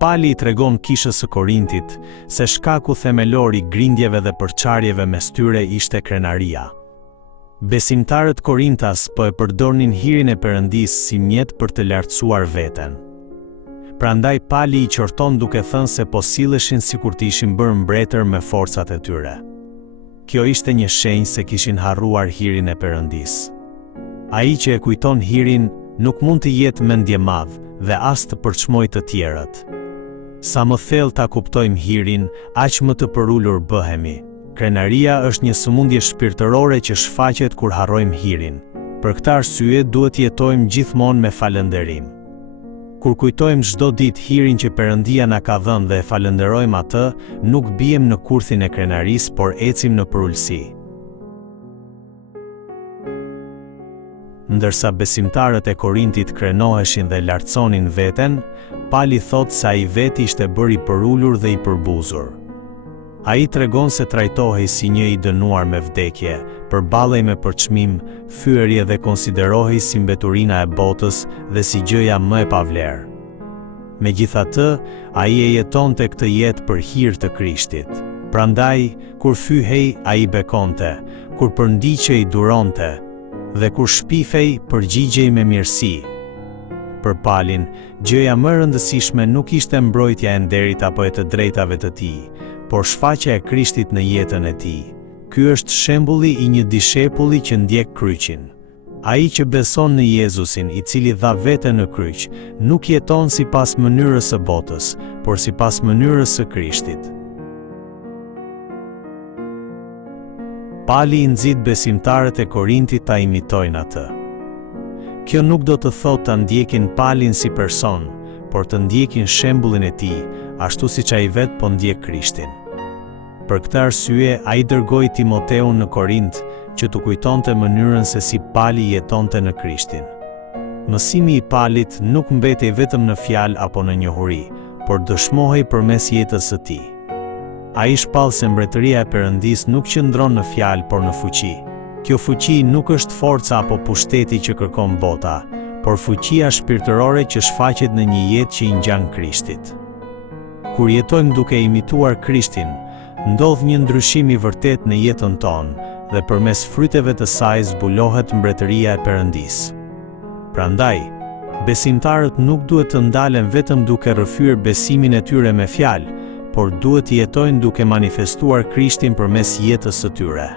Pali I tregon kishës së Korintit se shkaku themelor I grindjeve dhe përçarjeve mes tyre ishte krenaria. Besimtarët Korintas po e përdornin hirin e Perëndisë si mjet për të lartësuar veten. Prandaj Pali I qorton duke thënë se po silleshin sikur të ishin bërë mbretër me forcat e tyre. Kjo ishte një shenjë se kishin harruar hirin e Perëndisë. Ai që e kujton hirin nuk mund të jetë mendje madh dhe as të përçmojë të tjerët. Sa më thellë ta kuptojmë hirin, aq më të përulur bëhemi. Krenaria është një sëmundje shpirtërore që shfaqet kur harrojmë hirin. Për këtë arsye duhet jetojmë gjithmonë me falënderim. Kur kujtojmë çdo ditë hirin që Perëndia na ka dhënë dhe e falenderojmë atë, nuk bijem në kurthin e krenarisë, por ecim në përulësi. Ndërsa besimtarët e Korintit krenoheshin dhe lartësonin veten, Pali thot se ai veti ishte bërë I përulur dhe I përbuzur. Ai tregon se trajtohej si një I dënuar me vdekje, përballej me përçmim, fyerje dhe konsiderohej si mbeturina e botës dhe si gjëja më e pavlerë. Megjithatë, ai e jetonte këtë jetë për hir të Krishtit. Prandaj, kur fyhej, ai bekonte, kur përndiqej duronte, dhe kur shpifej, përgjigjej me mirësi. Për Palin, gjëja më e rëndësishme nuk ishte mbrojtja e nderit apo e të drejtave të tij, por shfaqja e Krishtit në jetën e tij. Ky është shembulli I një dishepulli që ndjek kryqin. Ai që beson në Jezusin, I cili dha veten në kryq, nuk jeton sipas mënyrës së botës, por sipas mënyrës së Krishtit. Pali I nxit besimtarët e Korintit ta imitojnë atë. Kjo nuk do të thotë ta ndjekin Palin si person, por të ndjekin shembullin e tij, ashtu siç ai vet po ndjek Krishtin. Për këtë arsye, ai dërgoi Timoteun në Korint që t'u kujtonte mënyrën se si Pali jetonte në Krishtin. Mësimi I Palit nuk mbetej vetëm në fjalë apo në njohuri, por dëshmohej përmes jetës së tij. Ai shpall se mbretëria e Perëndisë nuk qëndron në fjalë, por në fuqi. Kjo fuqi nuk është forca apo pushteti që kërkon bota, por fuqia shpirtërore që shfaqet në një jetë që I ngjan Krishtit. Kur jetojmë duke imituar Krishtin, ndodh një ndryshim I vërtet në jetën tonë dhe përmes fryteve të saj zbulohet mbretëria e Perëndisë. Prandaj, besimtarët nuk duhet të ndalen vetëm duke rrëfyer besimin e tyre me fjalë, por duhet të jetojnë duke manifestuar Krishtin përmes jetës së tyre.